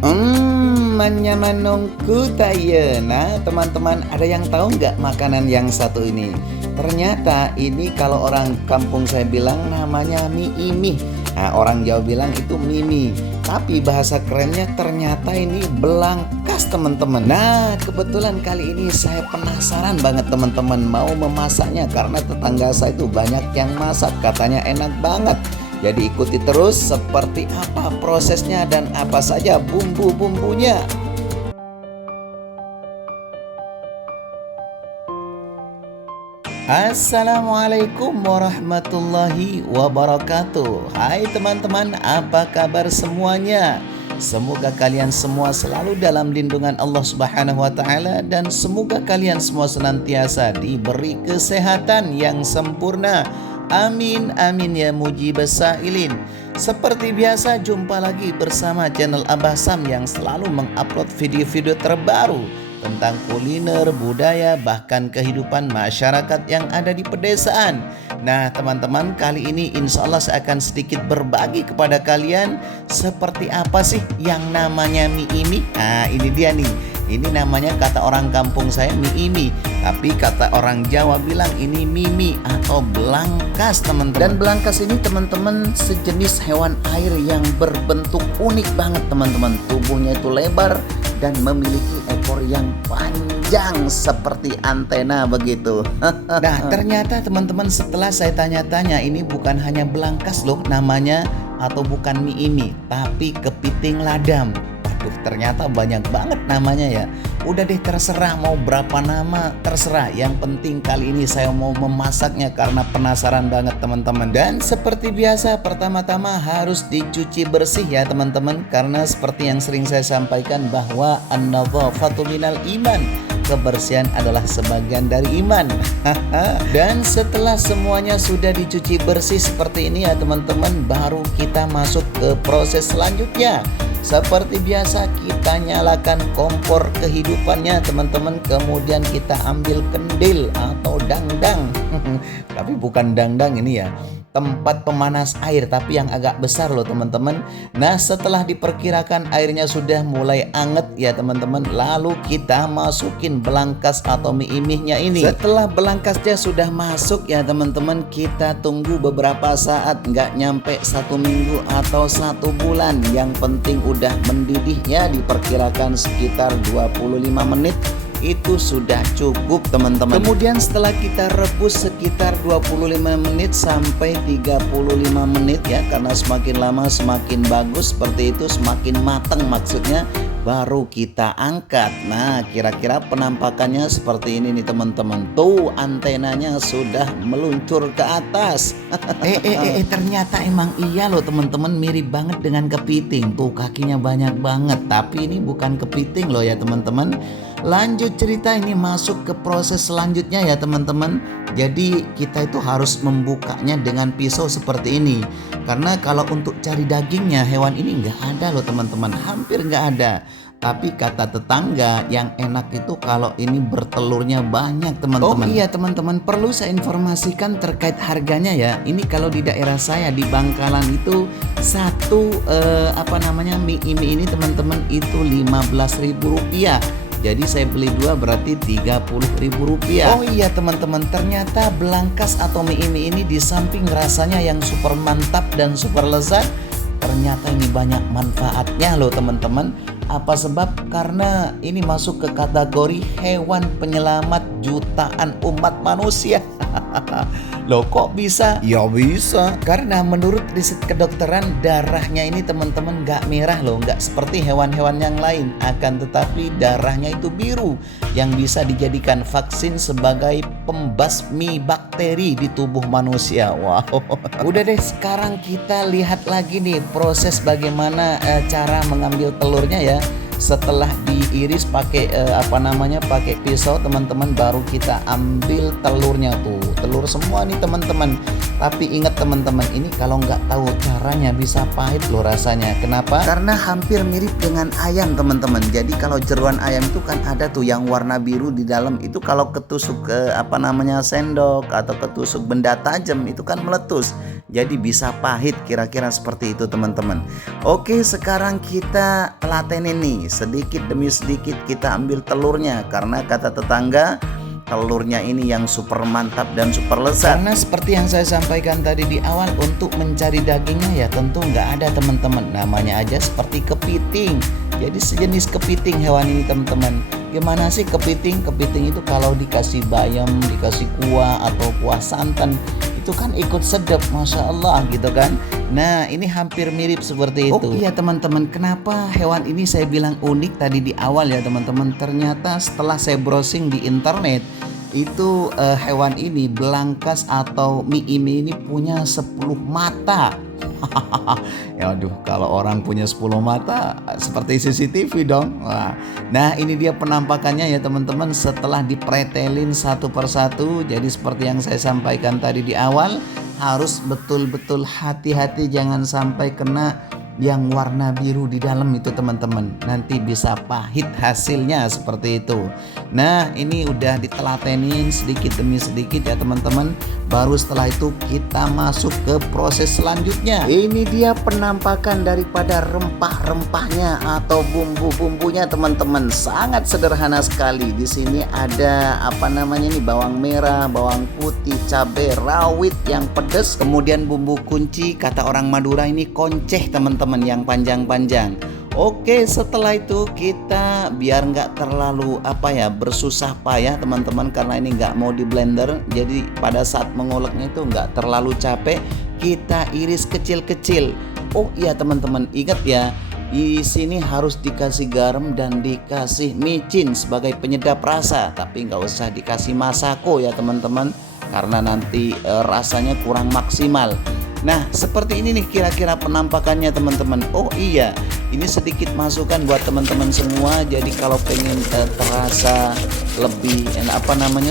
Manyamanongku taye. Nah, teman-teman, ada yang tahu nggak makanan yang satu ini? Ternyata ini kalau orang kampung saya bilang namanya mie imi. Nah, orang Jawa bilang itu mimi. Tapi bahasa kerennya ternyata ini belangkas, teman-teman. Nah, kebetulan kali ini saya penasaran banget, teman-teman, mau memasaknya karena tetangga saya itu banyak yang masak, katanya enak banget. Jadi ikuti terus seperti apa prosesnya dan apa saja bumbu-bumbunya. Assalamualaikum warahmatullahi wabarakatuh. Hai teman-teman, apa kabar semuanya? Semoga kalian semua selalu dalam lindungan Allah Subhanahu wa taala dan semoga kalian semua senantiasa diberi kesehatan yang sempurna. Amin amin ya mujibas sa'ilin. Seperti biasa jumpa lagi bersama channel Abah Sam yang selalu mengupload video-video terbaru tentang kuliner, budaya, bahkan kehidupan masyarakat yang ada di pedesaan. Nah teman-teman, kali ini insya Allah saya akan sedikit berbagi kepada kalian seperti apa sih yang namanya mie imi. Nah ini dia nih, ini namanya kata orang kampung saya mie imi, tapi kata orang Jawa bilang ini mimi atau belangkas, teman-teman. Dan belangkas ini teman-teman sejenis hewan air yang berbentuk unik banget, teman-teman. Tubuhnya itu lebar dan memiliki ekor yang panjang seperti antena begitu. Nah ternyata teman-teman, setelah saya tanya-tanya, ini bukan hanya belangkas loh namanya, atau bukan mie imi, tapi kepiting ladam. Waduh, ternyata banyak banget namanya ya. Udah deh, terserah mau berapa nama, terserah. Yang penting kali ini saya mau memasaknya karena penasaran banget, teman-teman. Dan seperti biasa, pertama-tama harus dicuci bersih ya teman-teman, karena seperti yang sering saya sampaikan bahwa an-nadhafatu minal iman, kebersihan adalah sebagian dari iman. Dan setelah semuanya sudah dicuci bersih seperti ini ya teman-teman, baru kita masuk ke proses selanjutnya. Seperti biasa kita nyalakan kompor kehidupannya teman-teman, kemudian kita ambil kendil atau dangdang. Tapi bukan dangdang ini ya, tempat pemanas air, tapi yang agak besar loh teman-teman. Nah setelah diperkirakan airnya sudah mulai anget ya teman-teman, lalu kita masukin belangkas atau mie imihnya ini. Setelah belangkasnya sudah masuk ya teman-teman, kita tunggu beberapa saat, nggak nyampe 1 minggu atau 1 bulan. Yang penting udah mendidih ya, diperkirakan sekitar 25 menit itu sudah cukup teman-teman. Kemudian setelah kita rebus sekitar 25 menit sampai 35 menit ya, karena semakin lama semakin bagus seperti itu, semakin matang maksudnya, baru kita angkat. Nah kira-kira penampakannya seperti ini nih teman-teman. Tuh antenanya sudah meluncur ke atas. Ternyata emang iya loh teman-teman, mirip banget dengan kepiting. Tuh kakinya banyak banget, tapi ini bukan kepiting loh ya teman-teman. Lanjut cerita, ini masuk ke proses selanjutnya ya teman-teman. Jadi kita itu harus membukanya dengan pisau seperti ini, karena kalau untuk cari dagingnya hewan ini nggak ada loh teman-teman, hampir nggak ada. Tapi kata tetangga yang enak itu kalau ini bertelurnya banyak teman-teman. Oh iya teman-teman, perlu saya informasikan terkait harganya ya. Ini kalau di daerah saya di Bangkalan itu satu mie imi ini teman-teman itu Rp15.000. Jadi saya beli 2 berarti Rp30.000. Oh iya teman-teman, ternyata belangkas atau mie imi ini di samping rasanya yang super mantap dan super lezat, ternyata ini banyak manfaatnya loh teman-teman. Apa sebab? Karena ini masuk ke kategori hewan penyelamat jutaan umat manusia. Loh kok bisa? Ya bisa, karena menurut riset kedokteran darahnya ini teman-teman nggak merah loh, nggak seperti hewan-hewan yang lain. Akan tetapi darahnya itu biru, yang bisa dijadikan vaksin sebagai pembasmi bakteri di tubuh manusia. Wow. Udah deh, sekarang kita lihat lagi nih proses bagaimana cara mengambil telurnya ya. Setelah diiris pakai pakai pisau teman-teman, baru kita ambil telurnya tuh. Telur semua nih teman-teman. Tapi ingat teman-teman, ini kalau nggak tahu caranya bisa pahit loh rasanya. Kenapa? Karena hampir mirip dengan ayam teman-teman. Jadi kalau jeroan ayam itu kan ada tuh yang warna biru di dalam, itu kalau ketusuk sendok atau ketusuk benda tajam itu kan meletus. Jadi bisa pahit, kira-kira seperti itu teman-teman. Oke, sekarang kita telatenin nih, sedikit demi sedikit kita ambil telurnya, karena kata tetangga telurnya ini yang super mantap dan super lezat. Karena seperti yang saya sampaikan tadi di awal, untuk mencari dagingnya ya tentu nggak ada teman-teman. Namanya aja seperti kepiting. Jadi sejenis kepiting hewan ini teman-teman. Gimana sih kepiting? Kepiting itu kalau dikasih bayam, dikasih kuah atau kuah santan, itu kan ikut sedap, Masya Allah gitu kan. Nah ini hampir mirip seperti itu. Oh iya teman-teman, kenapa hewan ini saya bilang unik tadi di awal ya teman-teman. Ternyata setelah saya browsing di internet, itu hewan ini, belangkas atau mie-imi ini punya 10 mata. Ya aduh, kalau orang punya 10 mata seperti CCTV dong. Nah ini dia penampakannya ya teman-teman setelah dipretelin satu persatu. Jadi seperti yang saya sampaikan tadi di awal, harus betul-betul hati-hati jangan sampai kena yang warna biru di dalam itu teman-teman, nanti bisa pahit hasilnya seperti itu. Nah ini udah ditelatenin sedikit demi sedikit ya teman-teman. Baru setelah itu kita masuk ke proses selanjutnya. Ini dia penampakan daripada rempah-rempahnya atau bumbu-bumbunya teman-teman. Sangat sederhana sekali. Di sini ada bawang merah, bawang putih, cabai rawit yang pedas, kemudian bumbu kunci, kata orang Madura ini konceh teman-teman, yang panjang-panjang. Oke, setelah itu kita biar nggak terlalu bersusah payah teman-teman, karena ini nggak mau di blender, jadi pada saat menguleknya itu nggak terlalu capek, kita iris kecil-kecil. Oh iya teman-teman, ingat ya, di sini harus dikasih garam dan dikasih micin sebagai penyedap rasa, tapi nggak usah dikasih masako ya teman-teman, karena nanti rasanya kurang maksimal. Nah seperti ini nih kira-kira penampakannya teman-teman. Oh iya, ini sedikit masukan buat teman-teman semua. Jadi kalau pengen terasa lebih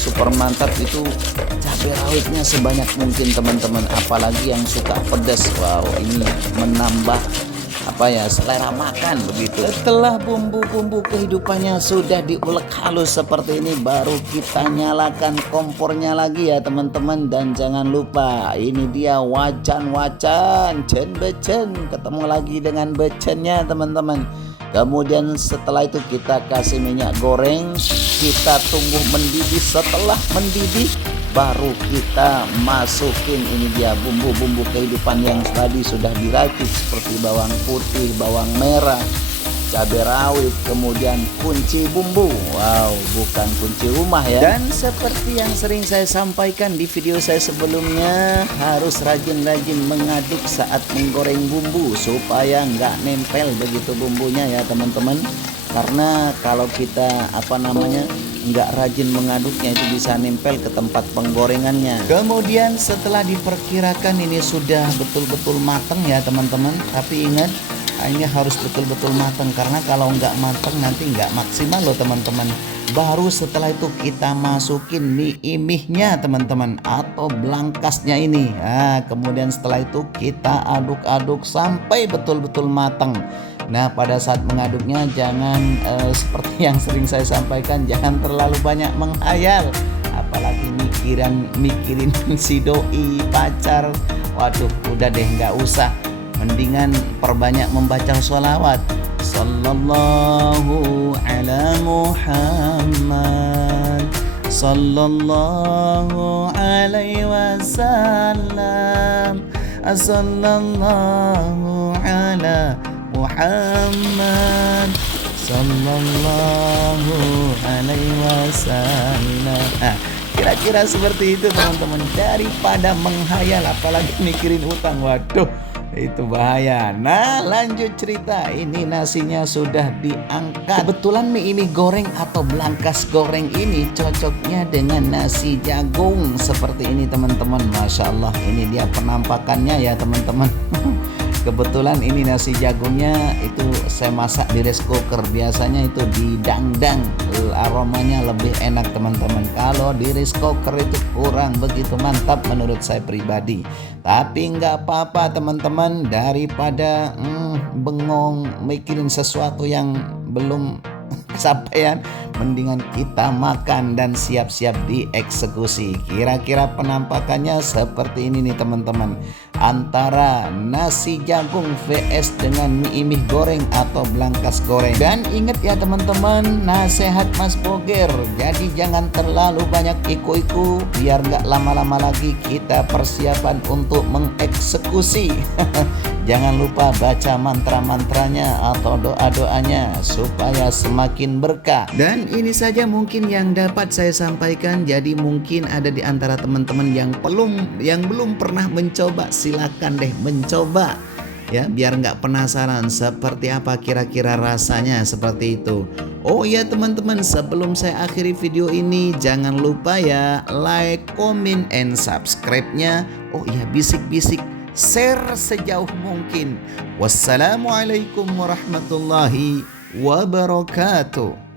super mantap, itu cabai rawitnya sebanyak mungkin teman-teman. Apalagi yang suka pedas, wow ini menambah selera makan begitu. Setelah bumbu-bumbu kehidupannya sudah diulek halus seperti ini, baru kita nyalakan kompornya lagi ya teman-teman. Dan jangan lupa, ini dia wajan-wajan, becen, ketemu lagi dengan becennya teman-teman. Kemudian setelah itu kita kasih minyak goreng, kita tunggu mendidih. Setelah mendidih baru kita masukin ini dia bumbu-bumbu kehidupan yang tadi sudah diracik, seperti bawang putih, bawang merah, cabai rawit, kemudian kunci bumbu. Wow, bukan kunci rumah ya. Dan seperti yang sering saya sampaikan di video saya sebelumnya, harus rajin-rajin mengaduk saat menggoreng bumbu supaya nggak nempel begitu bumbunya ya teman-teman. Karena kalau kita nggak rajin mengaduknya, itu bisa nempel ke tempat penggorengannya. Kemudian setelah diperkirakan ini sudah betul-betul matang ya teman-teman. Tapi ingat, ini harus betul-betul matang, karena kalau nggak matang nanti nggak maksimal loh teman-teman. Baru setelah itu kita masukin mie imihnya teman-teman, atau belangkasnya ini. Nah kemudian setelah itu kita aduk-aduk sampai betul-betul matang. Nah pada saat mengaduknya jangan seperti yang sering saya sampaikan, jangan terlalu banyak menghayal, apalagi mikirin si doi, pacar. Waduh udah deh, nggak usah, mendingan perbanyak membaca sholawat. Sallallahu ala Muhammad, sallallahu alaihi wasallam, sallallahu ala Muhammad, sallallahu alaihi wasallam. Kira-kira seperti itu teman-teman. Daripada menghayal apalagi mikirin utang, waduh itu bahaya. Nah lanjut cerita, ini nasinya sudah diangkat. Kebetulan mie ini goreng atau belangkas goreng ini cocoknya dengan nasi jagung seperti ini teman-teman. Masya Allah, ini dia penampakannya ya teman-teman. Kebetulan ini nasi jagungnya itu saya masak di rice cooker. Biasanya itu di dangdang, aromanya lebih enak teman-teman. Kalau di rice cooker itu kurang begitu mantap menurut saya pribadi. Tapi nggak apa-apa teman-teman, daripada bengong mikirin sesuatu yang belum kesampaian, mendingan kita makan dan siap-siap dieksekusi. Kira-kira penampakannya seperti ini nih teman-teman, antara nasi jagung vs dengan mie goreng atau belangkas goreng. Dan ingat ya teman-teman, nasihat Mas Boger, jadi jangan terlalu banyak iku-iku, biar nggak lama-lama lagi kita persiapan untuk mengeksekusi. Jangan lupa baca mantra-mantranya atau doa-doanya supaya semakin berkah. Dan ini saja mungkin yang dapat saya sampaikan. Jadi mungkin ada di antara teman-teman yang belum pernah mencoba, silakan deh mencoba ya, biar nggak penasaran seperti apa kira-kira rasanya seperti itu. Oh iya teman-teman, sebelum saya akhiri video ini, jangan lupa ya like, comment, and subscribe-nya. Oh iya, bisik-bisik, share sejauh mungkin. Wassalamualaikum warahmatullahi wabarakatuh.